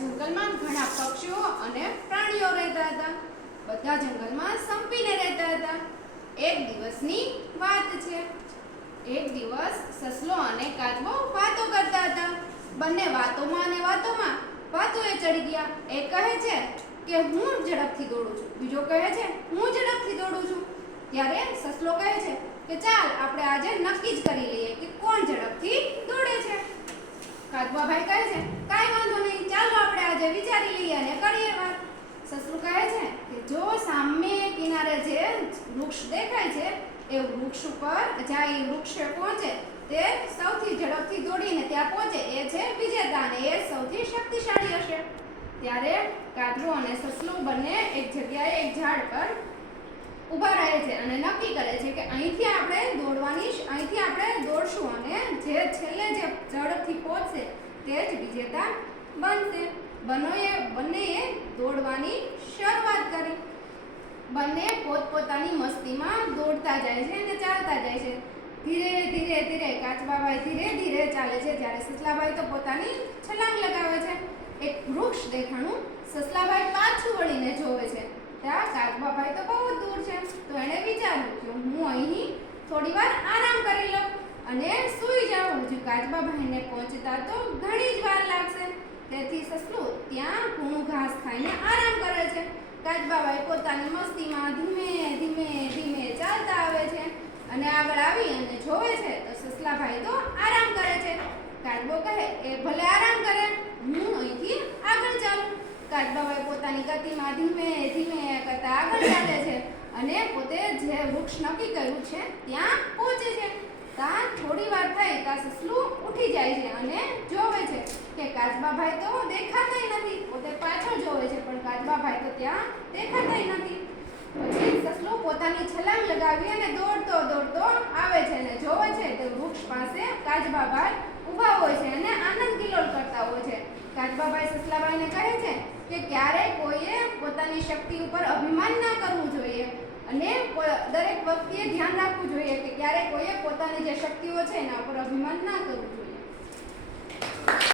જંગલમાં ઘણા પક્ષીઓ અને પ્રાણીઓ રહેતા હતા. બધા જંગલમાં સંપીને રહેતા હતા. એક દિવસની વાત છે. એક દિવસ સસલો અને કાચબો વાતો કરતા હતા. બંને વાતોમાં વાતોએ ચડી ગયા. એક કહે છે કે હું ઝડપથી દોડું છું, બીજો કહે છે હું ઝડપથી દોડું છું. ત્યારે સસલો કહે છે કે ચાલ આપણે આજે નક્કી જ કરી લઈએ કે કોણ ઝડપથી દોડે છે. કાચબાભાઈ કહે છે કાંઈ વાંધો નહીં, ચાલો આપણે આજે વિચારી લઈએ અને કરીએ વાત. સસલું કહે છે કે જો સામે કિનારે જે વૃક્ષ દેખાય છે એ વૃક્ષ ઉપર જ્યાં એ વૃક્ષે પહોંચે તે સૌથી ઝડપથી દોડીને ત્યાં પહોંચે એ છે વિજેતા અને એ સૌથી શક્તિશાળી હશે. ત્યારે કાચબો અને સસલું બંને એક જગ્યાએ એક ઝાડ પર ઊભા રહે છે અને નક્કી કરે છે કે અહીંથી આપણે દોડશું અને જે છેલ્લે જે ઝડપથી પહોંચશે તે જ વિજેતા બનશે. બંનેએ દોડવાની શરૂઆત કરી. બંને પોતપોતાની મસ્તીમાં દોડતા જાય છે અને ચાલતા જાય છે. ધીરે ધીરે કાચબાભાઈ ધીરે ધીરે ચાલે છે, જ્યારે સસલાભાઈ તો પોતાની છલાંગ લગાવે છે. એક વૃક્ષ દેખાણું. સસલાભાઈ પાછું વળીને જોવે છે. ત્યાં કાચબાભાઈ તો બહુ દૂર છે. તો એણે વિચાર્યું કે હું અહીં થોડી વાર આરામ કરી લઉં અને સૂઈ જાઉં. હજુ કાચબાભાઈને પહોંચતા તો ઘણી જ વાર લાગશે. તેથી સસલું ત્યાં ઘણું ઘાસ ખાઈને આરામ કરે છે. કાચબાભાઈ પોતાની મસ્તીમાં ધીમે ચાલતા આવે છે અને આગળ આવી અને જોવે છે તો સસલાભાઈ તો આરામ કરે છે. કાચબો કહે એ ભલે આરામ કરે, હું અહીંથી આગળ ચાલું. કાચબાભાઈ પોતાની ગતિમાં ધીમે કરતા આગળ ચાલે છે અને પોતે જે વૃક્ષ નક્કી કર્યું છે ત્યાં પહોંચે છે. ત્યાં થોડી વાર થઈ ત્યાં સસલું ઉઠી જાય છે અને જોવે છે કે કાચબાભાઈ તો દેખાતાય નથી. પોતે પાછળ જોવે છે પણ કાચબાભાઈ તો ત્યાં દેખાતાય નથી. પછી સસલું પોતાની છલાંગ લગાવી અને દોડતો આવે છે અને જોવે છે કે વૃક્ષ પાસે કાચબાભાઈ ઊભા હોય છે અને આનંદ કિલોલ કરતા હોય છે. કાચબાભાઈ સસલાભાઈને કહે છે કે ક્યારેય કોઈએ પોતાની શક્તિ ઉપર અભિમાન ના કરવું જોઈએ અને દરેક વ્યક્તિએ ધ્યાન રાખવું જોઈએ કે ક્યારેય કોઈએ પોતાની જે શક્તિઓ છે એના ઉપર અભિમાન ના કરવું જોઈએ.